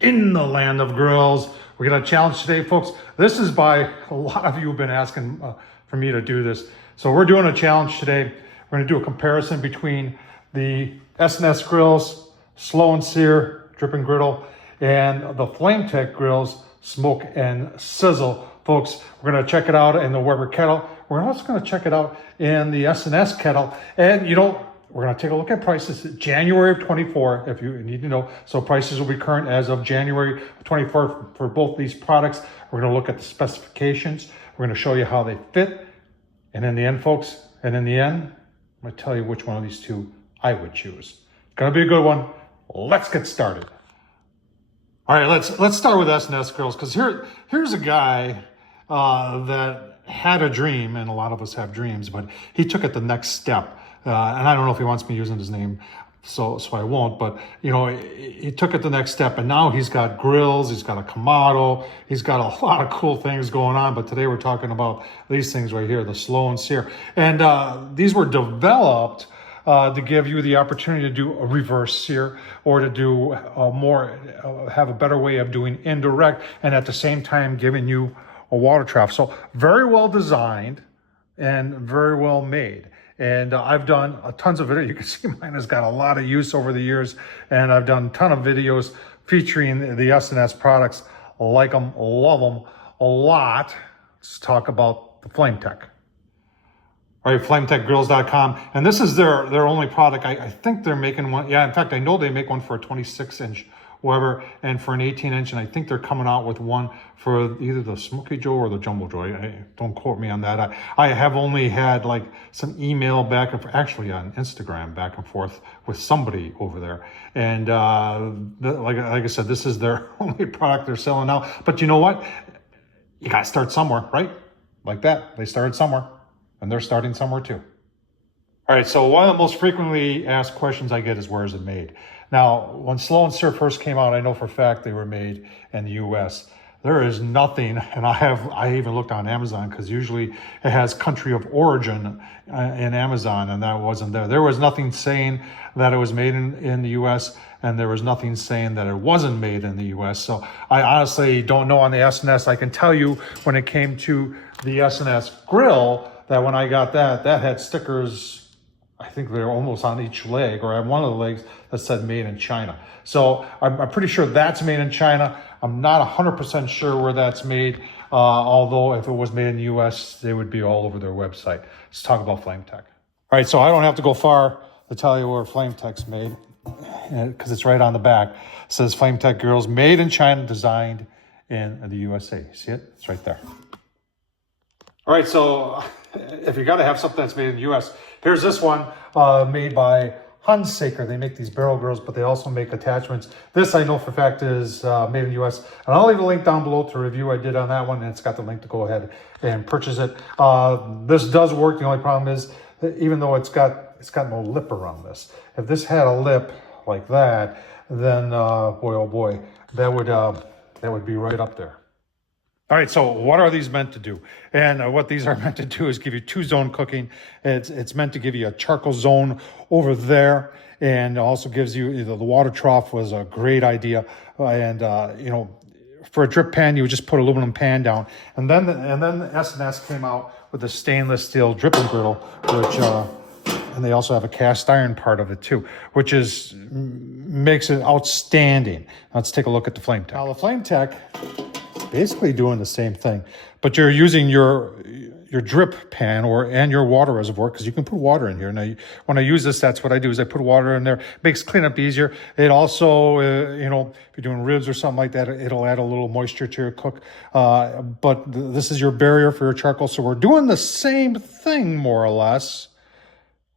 in the land of grills. We're gonna challenge today, folks. This is by a lot of you have been asking for me to do this. So we're doing a challenge today. We're gonna do a comparison between the SNS grills, Slow and Sear, Drip and Griddle, and the Flame Tech grills, Smoke and Sizzle. Folks, we're gonna check it out in the Weber kettle. We're also gonna check it out in the SNS kettle. And we're gonna take a look at prices January of 24, if you need to know. So prices will be current as of January of 24 for both these products. We're gonna look at the specifications. We're gonna show you how they fit. And in the end, folks, I'm gonna tell you which one of these two I would choose. It's gonna be a good one. Let's get started. All right, let's start with SNS grills, because here's a guy that had a dream, and a lot of us have dreams, but he took it the next step. And I don't know if he wants me using his name, so I won't, but he took it the next step, and now he's got grills, he's got a Kamado, he's got a lot of cool things going on. But today we're talking about these things right here, the Slow and Sear. And these were developed to give you the opportunity to do a reverse sear, or to do have a better way of doing indirect, and at the same time giving you a water trough. So very well designed and very well made. And I've done tons of videos. You can see mine has got a lot of use over the years. And I've done a ton of videos featuring the SNS products. Like them, love them a lot. Let's talk about the Flame Tech. All right, flametechgrills.com. And this is their only product. I think they're making one. Yeah, in fact, I know they make one for a 26-inch Weber and for an 18-inch. And I think they're coming out with one for either the Smoky Joe or the Jumbo Joy. Don't quote me on that. I have only had like some email back and actually on Instagram back and forth with somebody over there. And like I said, this is their only product they're selling now. But you know what? You got to start somewhere, right? Like that. They started somewhere, and they're starting somewhere too. All right, so one of the most frequently asked questions I get is, where is it made? Now, when Slow and Sear first came out, I know for a fact they were made in the US. There is nothing, and I even looked on Amazon, because usually it has country of origin in Amazon, and that wasn't there. There was nothing saying that it was made in the US, and there was nothing saying that it wasn't made in the US. So I honestly don't know on the SNS. I can tell you when it came to the SNS grill, that when I got that had stickers, I think they're almost on each leg, or on one of the legs, that said made in China. So I'm pretty sure that's made in China. I'm not 100% sure where that's made, although if it was made in the US, they would be all over their website. Let's talk about Flame Tech. All right, so I don't have to go far to tell you where Flame Tech's made, because it's right on the back. It says Flame Tech grills made in China, designed in the USA. See it? It's right there. All right, so if you got to have something that's made in the US, here's this one made by Hunsaker. They make these barrel grills, but they also make attachments. This I know for a fact is made in the US. And I'll leave a link down below to a review I did on that one, and it's got the link to go ahead and purchase it. This does work. The only problem is that even though it's got no lip around this. If this had a lip like that, then boy oh boy, that would be right up there. All right, so what are these meant to do? And what these are meant to do is give you 2-zone cooking. It's meant to give you a charcoal zone over there, and also gives you the water trough was a great idea. And for a drip pan, you would just put an aluminum pan down, and then the SNS came out with a stainless steel dripping griddle, which and they also have a cast iron part of it too, which makes it outstanding. Let's take a look at the Flame Tech. Now the Flame Tech, basically doing the same thing, but you're using your drip pan and your water reservoir, because you can put water in here. Now, when I use this, that's what I do, is I put water in there. Makes cleanup easier. It also, if you're doing ribs or something like that, it'll add a little moisture to your cook. But this is your barrier for your charcoal. So we're doing the same thing, more or less,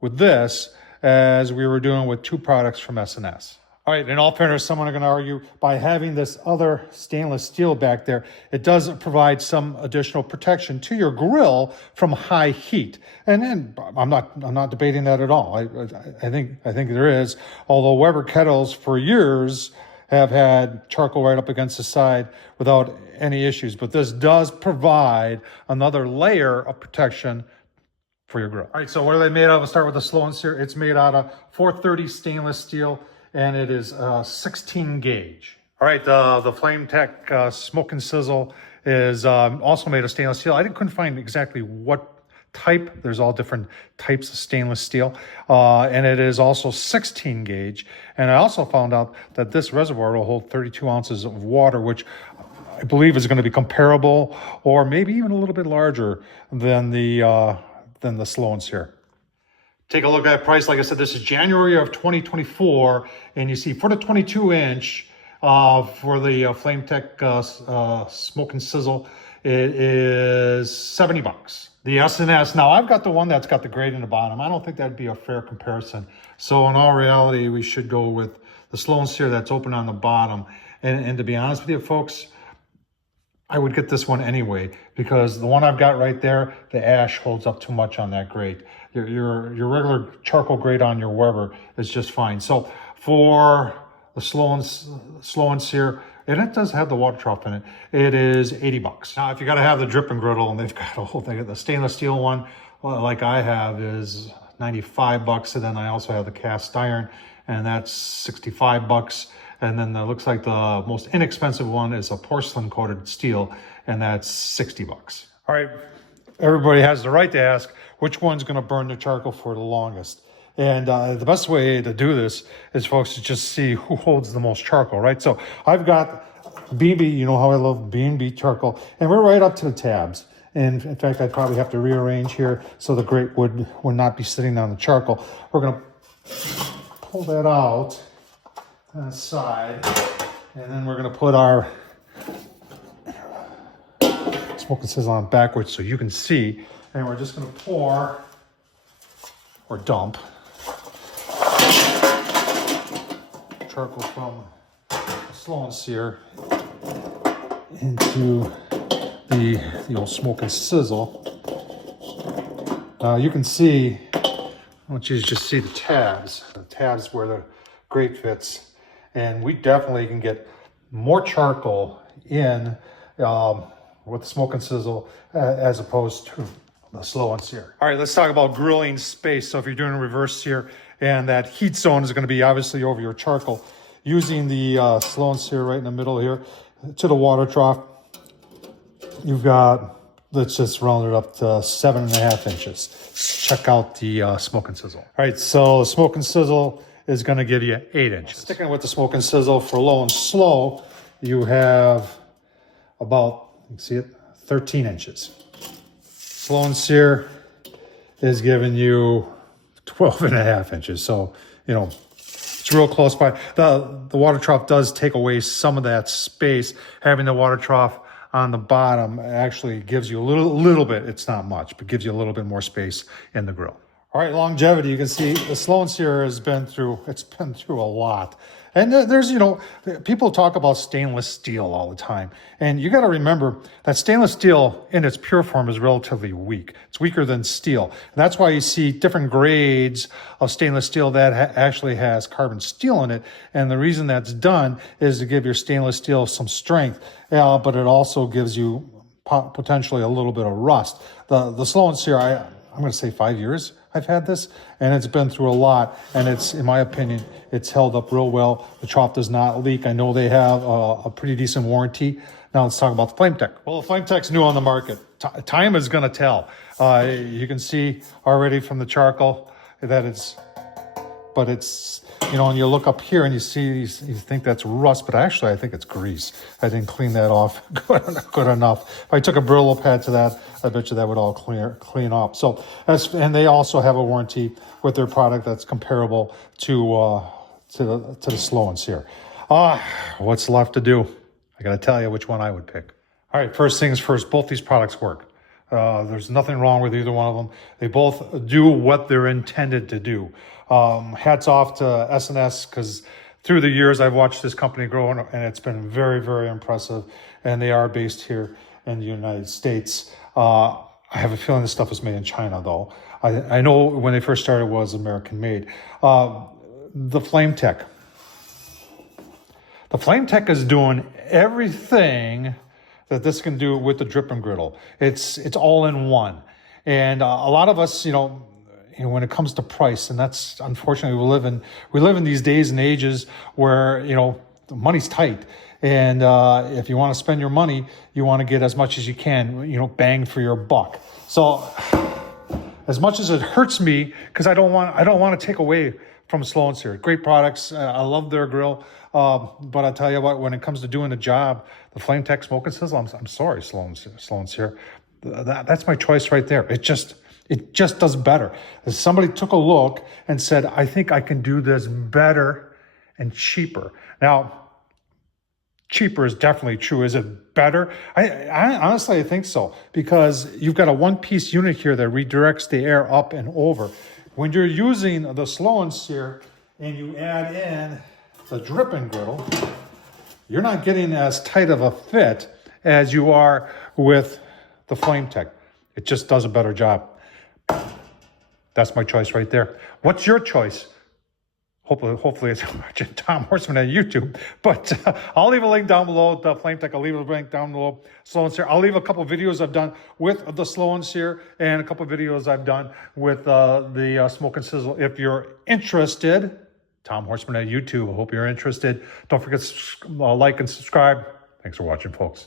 with this as we were doing with two products from SNS. All right, in all fairness, someone are going to argue by having this other stainless steel back there, it does provide some additional protection to your grill from high heat. And then I'm not debating that at all. I think there is. Although Weber kettles for years have had charcoal right up against the side without any issues, but this does provide another layer of protection for your grill. All right, so what are they made of? We'll start with the Slow and Sear. It's made out of 430 stainless steel, and it is 16 gauge. All right, the Flame Tech Smoke and Sizzle is also made of stainless steel. I couldn't find exactly what type. There's all different types of stainless steel. And it is also 16 gauge. And I also found out that this reservoir will hold 32 ounces of water, which I believe is going to be comparable or maybe even a little bit larger than the Slow and Sear. Take a look at price. Like I said, this is January of 2024. And you see for the 22 inch, for the Flame Tech Smoke and Sizzle, it is $70. The SNS, now I've got the one that's got the grate in the bottom. I don't think that'd be a fair comparison. So in all reality, we should go with the Slow and Sear that's open on the bottom. And to be honest with you folks, I would get this one anyway, because the one I've got right there, the ash holds up too much on that grate. Your regular charcoal grate on your Weber is just fine. So for the Slow and Sear, and it does have the water trough in it, it is $80. Now, if you got to have the dripping griddle, and they've got a whole thing, the stainless steel one, like I have, is $95, and then I also have the cast iron, and that's $65. And then it looks like the most inexpensive one is a porcelain coated steel, and that's $60. All right, everybody has the right to ask which one's going to burn the charcoal for the longest. And the best way to do this is, folks, to just see who holds the most charcoal, right? So I've got B&B, you know how I love B&B charcoal, and we're right up to the tabs. And in fact, I'd probably have to rearrange here so the grate would not be sitting on the charcoal. We're going to pull that out on the side, and then we're going to put our Smoke and Sizzle on backwards so you can see. And we're just going to pour or dump charcoal from Slow and Sear into the old Smoke and Sizzle. You can see, I want you to just see the tabs where the grate fits, and we definitely can get more charcoal in with the Smoke and Sizzle as opposed to the Slow and Sear. All right, let's talk about grilling space. So if you're doing a reverse sear, and that heat zone is going to be obviously over your charcoal, using the Slow and Sear right in the middle here to the water trough, you've got, let's just round it up to 7.5 inches. Check out the Smoke and Sizzle. All right, so the Smoke and Sizzle is going to give you 8 inches. Sticking with the Smoke and Sizzle for low and slow, you have about, you can see it, 13 inches. Slow and Sear is giving you 12.5 inches. So, you know, it's real close by. The water trough does take away some of that space. Having the water trough on the bottom actually gives you a little bit, it's not much, but gives you a little bit more space in the grill. All right, longevity, you can see the Slow and Sear has been through a lot. And there's, you know, people talk about stainless steel all the time. And you got to remember that stainless steel in its pure form is relatively weak. It's weaker than steel. And that's why you see different grades of stainless steel that actually has carbon steel in it. And the reason that's done is to give your stainless steel some strength, but it also gives you potentially a little bit of rust. The Slow and Sear, I'm going to say 5 years I've had this, and it's been through a lot, and it's, in my opinion, it's held up real well. The trough does not leak. I know they have a pretty decent warranty. Now let's talk about the Flame Tech. Well, the Flame Tech's new on the market. Time is going to tell. You can see already from the charcoal that it's, but it's, you know, and you look up here and you see, you think that's rust, but actually I think it's grease. I didn't clean that off good enough. If I took a Brillo pad to that, I bet you that would all clean up. So, and they also have a warranty with their product that's comparable to the Slow and Sear. What's left to do? I got to tell you which one I would pick. All right, first things first, both these products work. There's nothing wrong with either one of them. They both do what they're intended to do. Hats off to SNS, because through the years I've watched this company grow, and it's been very, very impressive. And they are based here in the United States. I have a feeling this stuff is made in China, though. I know when they first started it was American made. The Flame Tech. The Flame Tech is doing everything that this can do with the dripping griddle. It's all in one. And a lot of us, you know, when it comes to price, and that's unfortunately we live in these days and ages where, you know, the money's tight. And if you want to spend your money, you want to get as much as you can, you know, bang for your buck. So as much as it hurts me, because I don't want to take away from Slow & Sear. Great products. I love their grill. But I tell you what, when it comes to doing the job, the Flame Tech Smoke and Sizzle, I'm sorry, Slow & Sear. That's my choice right there. It just does better. If somebody took a look and said, I think I can do this better and cheaper. Now, cheaper is definitely true. Is it better? I honestly, I think so, because you've got a one-piece unit here that redirects the air up and over. When you're using the Slow & Sear and you add in the dripping griddle, you're not getting as tight of a fit as you are with the Flame Tech. It just does a better job. That's my choice right there. What's your choice? Hopefully it's watching Tom Horseman on YouTube. But I'll leave a link down below. The Flame Tech, I'll leave a link down below. Slow & Sear. I'll leave a couple videos I've done with the Slow & Sear and a couple videos I've done with the Smoke and Sizzle. If you're interested, Tom Horseman on YouTube. I hope you're interested. Don't forget to like and subscribe. Thanks for watching, folks.